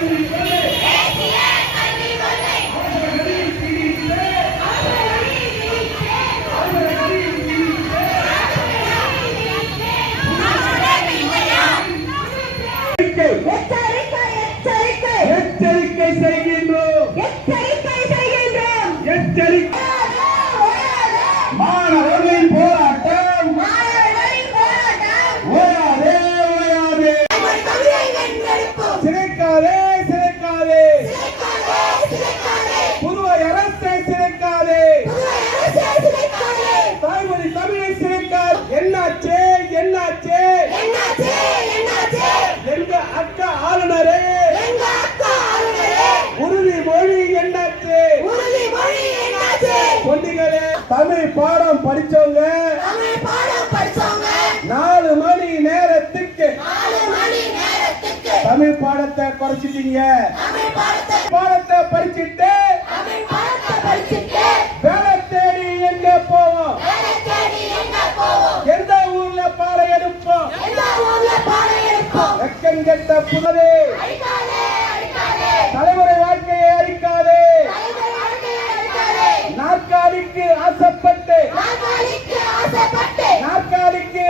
Thank you. அரசை தாய்மொழி தமிழை எங்க அக்கா ஆளுநரே. என்னாச்சு? தமிழ் பாடம் படிச்சவங்க. நாலு மணி நேரத்துக்கு. தமிழ் பாடத்தை குறைச்சிட்டீங்க. பாடத்தை பாடத்தை எடுப்போம் வெக்கம் கெட்ட புதவே. அடிக்காதே அடிக்காதே தலைமுறை வாழ்க்கையை அழிக்காதே. நாற்காலிக்கு ஆசைப்பட்டு. நாற்காலிக்கு ஆசைப்பட்டு. நாற்காலிக்கு